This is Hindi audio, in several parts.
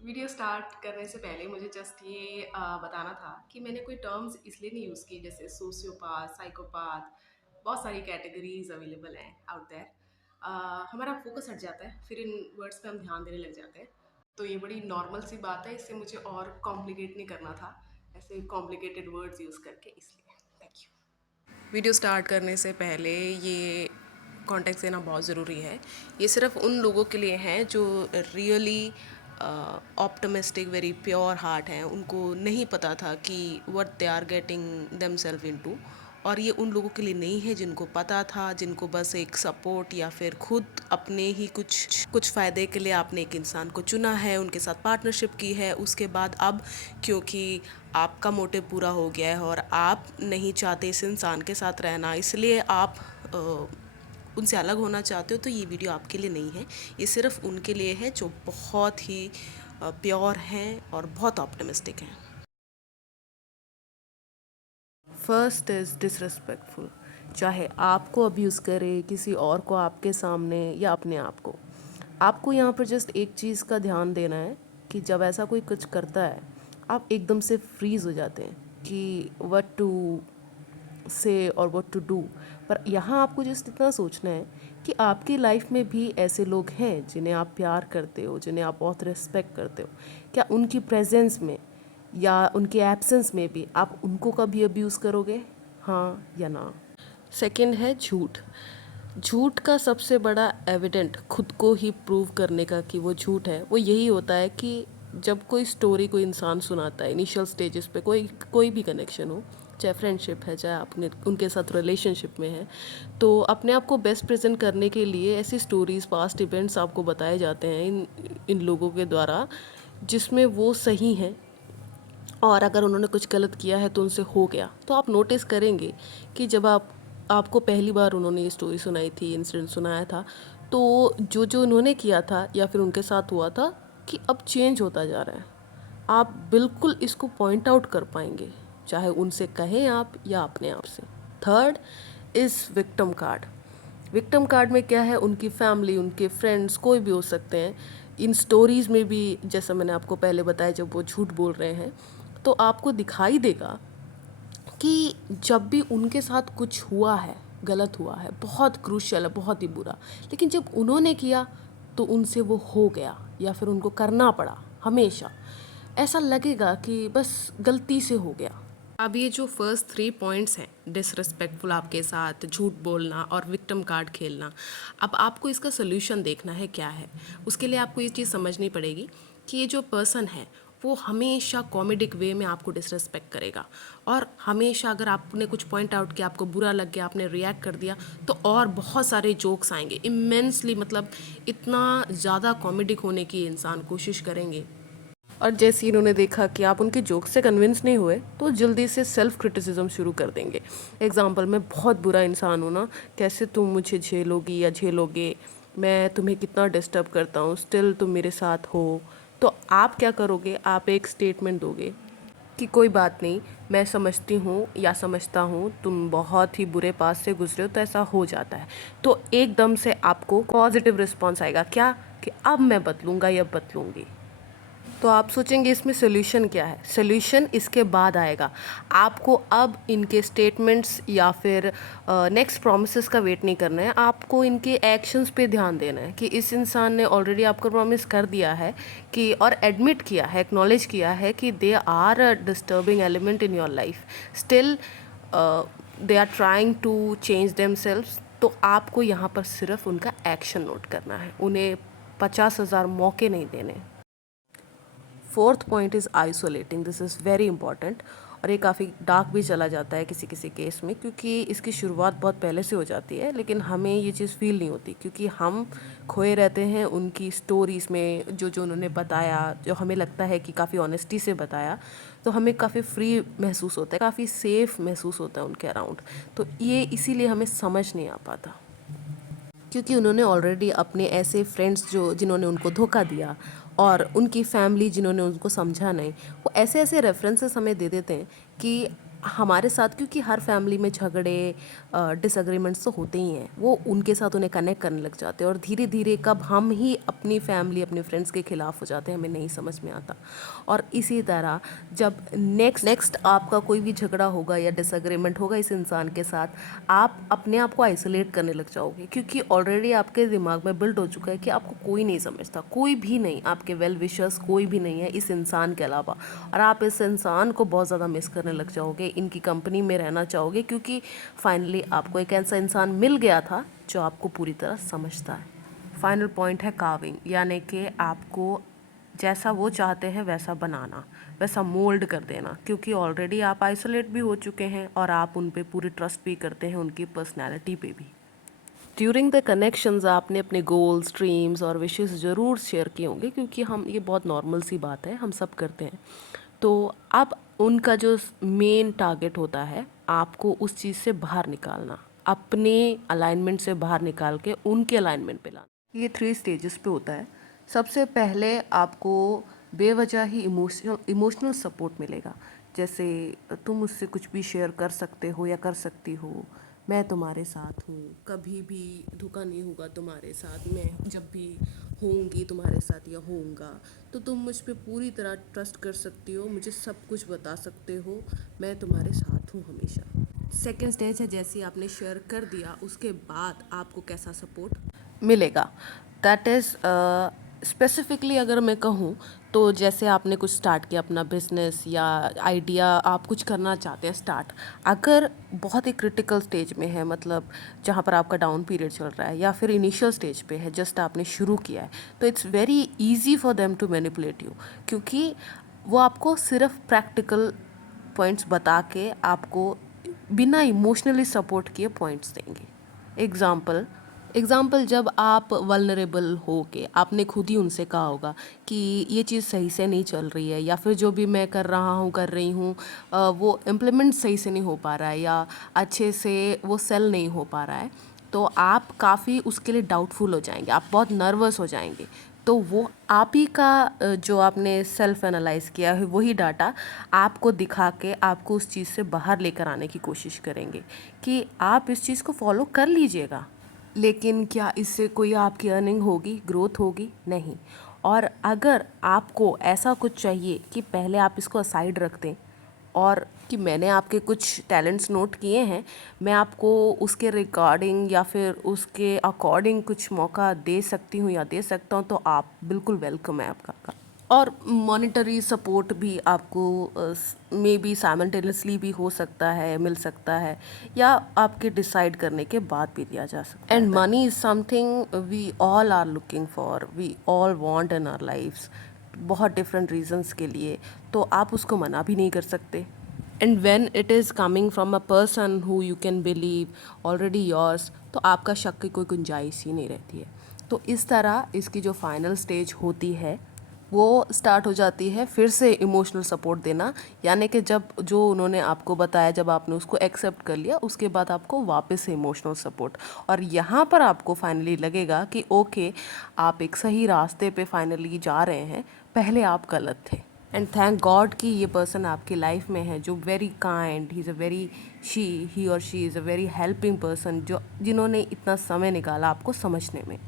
वीडियो स्टार्ट करने से पहले मुझे जस्ट ये बताना था कि मैंने कोई टर्म्स इसलिए नहीं यूज़ किए जैसे सोशियोपाथ, साइकोपाथ, बहुत सारी कैटेगरीज अवेलेबल हैं आउट देयर। हमारा फोकस हट जाता है, फिर इन वर्ड्स पे हम ध्यान देने लग जाते हैं। तो ये बड़ी नॉर्मल सी बात है, इससे मुझे और कॉम्प्लिकेट नहीं करना था ऐसे कॉम्प्लिकेटेड वर्ड्स यूज़ करके, इसलिए थैंक यू। वीडियो स्टार्ट करने से पहले ये कॉन्टेक्स्ट देना बहुत ज़रूरी है। ये सिर्फ उन लोगों के लिए हैं जो really optimistic, very pure heart हैं। उनको नहीं पता था कि what they are getting themselves into. और ये उन लोगों के लिए नहीं है जिनको पता था, जिनको बस एक सपोर्ट या फिर खुद अपने ही कुछ फ़ायदे के लिए आपने एक इंसान को चुना है, उनके साथ पार्टनरशिप की है। उसके बाद अब क्योंकि आपका मोटिव पूरा हो गया है और आप नहीं चाहते इस इंसान के साथ रहना, इसलिए आप उनसे अलग होना चाहते हो, तो ये वीडियो आपके लिए नहीं है। ये सिर्फ उनके लिए है जो बहुत ही प्योर हैं और बहुत ऑप्टिमिस्टिक हैं। First is disrespectful. चाहे आपको अब्यूज़ करे, किसी और को आपके सामने या अपने आप को, आपको यहाँ पर जस्ट एक चीज़ का ध्यान देना है कि जब ऐसा कोई कुछ करता है, आप एकदम से फ्रीज़ हो जाते हैं कि व्हाट टू से और व्हाट टू डू। पर यहाँ आपको जस्ट इतना सोचना है कि आपकी लाइफ में भी ऐसे लोग हैं जिन्हें आप प्यार करते हो, जिन्हें आप बहुत रिस्पेक्ट करते हो। क्या उनकी प्रेजेंस में या उनके एब्सेंस में भी आप उनको कभी अब्यूज़ करोगे, हाँ या ना? सेकंड है झूठ। झूठ का सबसे बड़ा एविडेंट खुद को ही प्रूव करने का कि वो झूठ है, वो यही होता है कि जब कोई स्टोरी कोई इंसान सुनाता है इनिशियल स्टेजेस पे, कोई कोई भी कनेक्शन हो, चाहे फ्रेंडशिप है, चाहे आपने उनके साथ रिलेशनशिप में है, तो अपने आप को बेस्ट प्रेजेंट करने के लिए ऐसी स्टोरीज़, पास्ट इवेंट्स आपको बताए जाते हैं इन लोगों के द्वारा जिसमें वो सही हैं। और अगर उन्होंने कुछ गलत किया है तो उनसे हो गया, तो आप नोटिस करेंगे कि जब आपको पहली बार उन्होंने ये स्टोरी सुनाई थी, इंसिडेंट सुनाया था, तो जो जो उन्होंने किया था या फिर उनके साथ हुआ था कि अब चेंज होता जा रहा है। आप बिल्कुल इसको पॉइंट आउट कर पाएंगे, चाहे उनसे कहें आप या अपने आप से। Third is victim card. Victim card में क्या है, उनकी फैमिली, उनके फ्रेंड्स, कोई भी हो सकते हैं। इन स्टोरीज़ में भी जैसा मैंने आपको पहले बताया, जब वो झूठ बोल रहे हैं तो आपको दिखाई देगा कि जब भी उनके साथ कुछ हुआ है, गलत हुआ है, बहुत क्रूशियल है, बहुत ही बुरा, लेकिन जब उन्होंने किया तो उनसे वो हो गया या फिर उनको करना पड़ा। हमेशा ऐसा लगेगा कि बस गलती से हो गया। अब ये जो फर्स्ट 3 पॉइंट्स हैं, डिसरिस्पेक्टफुल आपके साथ, झूठ बोलना और विक्टिम कार्ड खेलना, अब आपको इसका सोल्यूशन देखना है क्या है। उसके लिए आपको ये चीज़ समझनी पड़ेगी कि ये जो पर्सन है वो हमेशा कॉमेडिक वे में आपको डिसरिस्पेक्ट करेगा। और हमेशा अगर आपने कुछ पॉइंट आउट किया, आपको बुरा लग गया, आपने रिएक्ट कर दिया, तो और बहुत सारे जोक्स आएंगे इमेंसली, मतलब इतना ज़्यादा कॉमेडिक होने की इंसान कोशिश करेंगे। और जैसे ही इन्होंने देखा कि आप उनके जोक से कन्विंस नहीं हुए, तो जल्दी से सेल्फ क्रिटिसिज्म शुरू कर देंगे। एग्जाम्पल, मैं बहुत बुरा इंसान हूँ ना, कैसे तुम मुझे झेलोगी या झेलोगे, मैं तुम्हें कितना डिस्टर्ब करता हूँ, स्टिल तुम मेरे साथ हो। तो आप क्या करोगे, आप एक स्टेटमेंट दोगे कि कोई बात नहीं, मैं समझती हूँ या समझता हूँ तुम बहुत ही बुरे पास से गुजरे हो, तो ऐसा हो जाता है। तो एकदम से आपको पॉजिटिव रिस्पॉन्स आएगा, क्या कि अब मैं बदलूँगा या बदलूँगी। तो आप सोचेंगे इसमें सोल्यूशन क्या है। सोल्यूशन इसके बाद आएगा। आपको अब इनके स्टेटमेंट्स या फिर नेक्स्ट प्रॉमिसेस का वेट नहीं करना है, आपको इनके एक्शंस पे ध्यान देना है कि इस इंसान ने ऑलरेडी आपको प्रॉमिस कर दिया है कि, और एडमिट किया है, एक्नॉलेज किया है कि they are a disturbing element in your life, still they are trying to change themselves. तो आपको यहाँ पर सिर्फ उनका एक्शन नोट करना है, उन्हें 50,000 मौके नहीं देने। Fourth point is isolating. This is very important, और ये काफ़ी डार्क भी चला जाता है किसी किसी केस में, क्योंकि इसकी शुरुआत बहुत पहले से हो जाती है, लेकिन हमें ये चीज़ फील नहीं होती क्योंकि हम खोए रहते हैं उनकी स्टोरीज़ में। जो जो उन्होंने बताया, जो हमें लगता है कि काफ़ी ऑनेस्टी से बताया, तो हमें काफ़ी फ्री महसूस होता है, काफ़ी सेफ़ महसूस होता है उनके अराउंड। तो ये इसीलिए हमें समझ नहीं आ पाता, क्योंकि उन्होंने ऑलरेडी अपने ऐसे फ्रेंड्स जो जिन्होंने उनको धोखा दिया, और उनकी फैमिली जिन्होंने उनको समझा नहीं, वो ऐसे ऐसे रेफरेंसेस हमें दे देते हैं कि हमारे साथ, क्योंकि हर फैमिली में झगड़े डिसएग्रीमेंट्स तो होते ही हैं, वो उनके साथ उन्हें कनेक्ट करने लग जाते हैं और धीरे धीरे कब हम ही अपनी फैमिली अपने फ्रेंड्स के खिलाफ हो जाते हैं हमें नहीं समझ में आता। और इसी तरह जब नेक्स्ट आपका कोई भी झगड़ा होगा या डिसएग्रीमेंट होगा इस इंसान के साथ, आप अपने आप को आइसोलेट करने लग जाओगे, क्योंकि ऑलरेडी आपके दिमाग में बिल्ड हो चुका है कि आपको कोई नहीं समझता, कोई भी नहीं, आपके वेल विशर्स कोई भी नहीं है इस इंसान के अलावा। और आप इस इंसान को बहुत ज़्यादा मिस करने लग जाओगे, इनकी कंपनी में रहना चाहोगे, क्योंकि फाइनली आपको एक ऐसा इंसान मिल गया था जो आपको पूरी तरह समझता है। फाइनल पॉइंट है कार्विंग, यानी कि आपको जैसा वो चाहते हैं वैसा बनाना, वैसा मोल्ड कर देना, क्योंकि ऑलरेडी आप आइसोलेट भी हो चुके हैं और आप उन पे पूरी ट्रस्ट भी करते हैं, उनकी पर्सनैलिटी पे भी। ड्यूरिंग द कनेक्शंस आपने अपने गोल्स, ड्रीम्स और विशेस ज़रूर शेयर किए होंगे, क्योंकि हम ये बहुत नॉर्मल सी बात है, हम सब करते हैं। तो अब उनका जो मेन टारगेट होता है आपको उस चीज़ से बाहर निकालना, अपने अलाइनमेंट से बाहर निकाल के उनके अलाइनमेंट पे लाना। ये 3 स्टेजेस पे होता है। सबसे पहले आपको बेवजह ही इमोशनल सपोर्ट मिलेगा, जैसे तुम मुझसे कुछ भी शेयर कर सकते हो या कर सकती हो, मैं तुम्हारे साथ हूँ, कभी भी धोखा नहीं होगा तुम्हारे साथ, मैं जब भी होंगी तुम्हारे साथ या होऊंगा तो तुम मुझ पे पूरी तरह ट्रस्ट कर सकती हो, मुझे सब कुछ बता सकते हो, मैं तुम्हारे साथ हूँ हमेशा। सेकेंड स्टेज है, जैसे आपने शेयर कर दिया उसके बाद आपको कैसा सपोर्ट मिलेगा, दैट इज़ स्पेसिफिकली अगर मैं कहूँ तो जैसे आपने कुछ स्टार्ट किया अपना बिजनेस या आइडिया, आप कुछ करना चाहते हैं स्टार्ट, अगर बहुत ही क्रिटिकल स्टेज में है, मतलब जहाँ पर आपका डाउन पीरियड चल रहा है या फिर इनिशियल स्टेज पे है, जस्ट आपने शुरू किया है, तो it's very easy for them to manipulate you, क्योंकि वो आपको सिर्फ प्रैक्टिकल पॉइंट्स बता के आपको बिना इमोशनली सपोर्ट किए पॉइंट्स देंगे। एग्ज़ाम्पल जब आप वल्नरेबल हो के आपने खुद ही उनसे कहा होगा कि ये चीज़ सही से नहीं चल रही है, या फिर जो भी मैं कर रहा हूँ कर रही हूँ वो इम्प्लीमेंट सही से नहीं हो पा रहा है, या अच्छे से वो सेल नहीं हो पा रहा है, तो आप काफ़ी उसके लिए डाउटफुल हो जाएंगे, आप बहुत नर्वस हो जाएंगे। तो वो आप ही का जो आपने सेल्फ एनालाइज किया है वही डाटा आपको दिखा के आपको उस चीज़ से बाहर लेकर आने की कोशिश करेंगे कि आप इस चीज़ को फॉलो कर लीजिएगा, लेकिन क्या इससे कोई आपकी अर्निंग होगी, ग्रोथ होगी? नहीं। और अगर आपको ऐसा कुछ चाहिए कि पहले आप इसको असाइड रख दें और कि मैंने आपके कुछ टैलेंट्स नोट किए हैं, मैं आपको उसके रिगार्डिंग या फिर उसके अकॉर्डिंग कुछ मौका दे सकती हूँ या दे सकता हूँ, तो आप बिल्कुल वेलकम है आपका। और मॉनेटरी सपोर्ट भी आपको मे बी साइमल्टेनियसली भी हो सकता है, मिल सकता है, या आपके डिसाइड करने के बाद भी दिया जा सकता है। And money is something we all are looking for, we all want in our lifes, बहुत डिफरेंट रीजंस के लिए, तो आप उसको मना भी नहीं कर सकते। And when it is coming from a person who you can believe already yours, तो आपका शक की कोई गुंजाइश ही नहीं रहती है। तो इस तरह इसकी जो फाइनल स्टेज होती है वो स्टार्ट हो जाती है फिर से इमोशनल सपोर्ट देना, यानी कि जब जो उन्होंने आपको बताया, जब आपने उसको एक्सेप्ट कर लिया, उसके बाद आपको वापस से इमोशनल सपोर्ट, और यहाँ पर आपको फाइनली लगेगा कि ओके आप एक सही रास्ते पे फाइनली जा रहे हैं, पहले आप गलत थे। एंड थैंक गॉड कि ये पर्सन आपकी लाइफ में है जो very kind, he is a very he और she is a very helping person, जो जिन्होंने इतना समय निकाला आपको समझने में।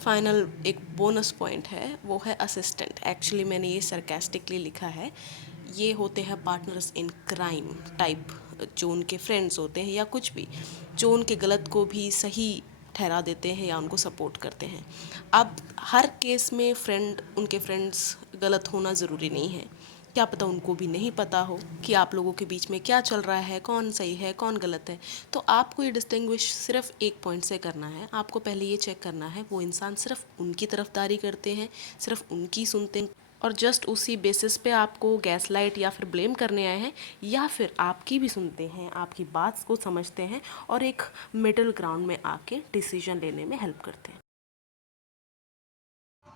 फाइनल एक बोनस पॉइंट है, वो है असिस्टेंट। एक्चुअली मैंने ये सरकास्टिकली लिखा है, ये होते हैं पार्टनर्स इन क्राइम टाइप, जो उनके फ्रेंड्स होते हैं या कुछ भी, जो उनके गलत को भी सही ठहरा देते हैं या उनको सपोर्ट करते हैं। अब हर केस में उनके फ्रेंड्स गलत होना ज़रूरी नहीं है, क्या पता उनको भी नहीं पता हो कि आप लोगों के बीच में क्या चल रहा है, कौन सही है कौन गलत है। तो आपको ये डिस्टिंग्विश सिर्फ एक पॉइंट से करना है, आपको पहले ये चेक करना है वो इंसान सिर्फ उनकी तरफदारी करते हैं, सिर्फ उनकी सुनते हैं और जस्ट उसी बेसिस पे आपको गैस लाइट या फिर ब्लेम करने आए हैं, या फिर आपकी भी सुनते हैं, आपकी बात को समझते हैं और एक मिडिल ग्राउंड में आके डिसीजन लेने में हेल्प करते हैं।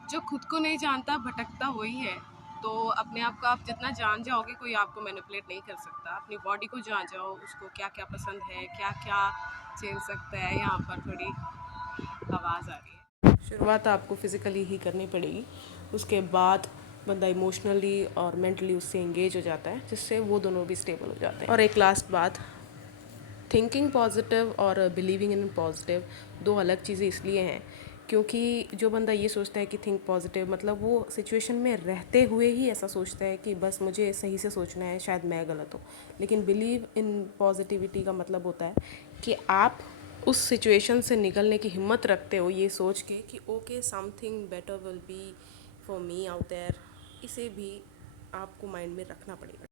जो खुद को नहीं जानता भटकता वही है। तो अपने आप को आप जितना जान जाओगे कोई आपको मैनिपुलेट नहीं कर सकता। अपनी बॉडी को जान जाओ, उसको क्या क्या पसंद है, क्या क्या झेल सकता है। यहाँ पर थोड़ी आवाज़ आ रही है। शुरुआत आपको फिज़िकली ही करनी पड़ेगी, उसके बाद बंदा इमोशनली और मेंटली उससे इंगेज हो जाता है, जिससे वो दोनों भी स्टेबल हो जाते हैं। और एक लास्ट बात, थिंकिंग पॉजिटिव और बिलीविंग इन पॉजिटिव दो अलग चीज़ें इसलिए हैं क्योंकि जो बंदा ये सोचता है कि थिंक पॉजिटिव मतलब वो सिचुएशन में रहते हुए ही ऐसा सोचता है कि बस मुझे सही से सोचना है, शायद मैं गलत हूँ। लेकिन बिलीव इन पॉजिटिविटी का मतलब होता है कि आप उस सिचुएशन से निकलने की हिम्मत रखते हो ये सोच के कि okay something better will be for me out there. इसे भी आपको माइंड में रखना पड़ेगा।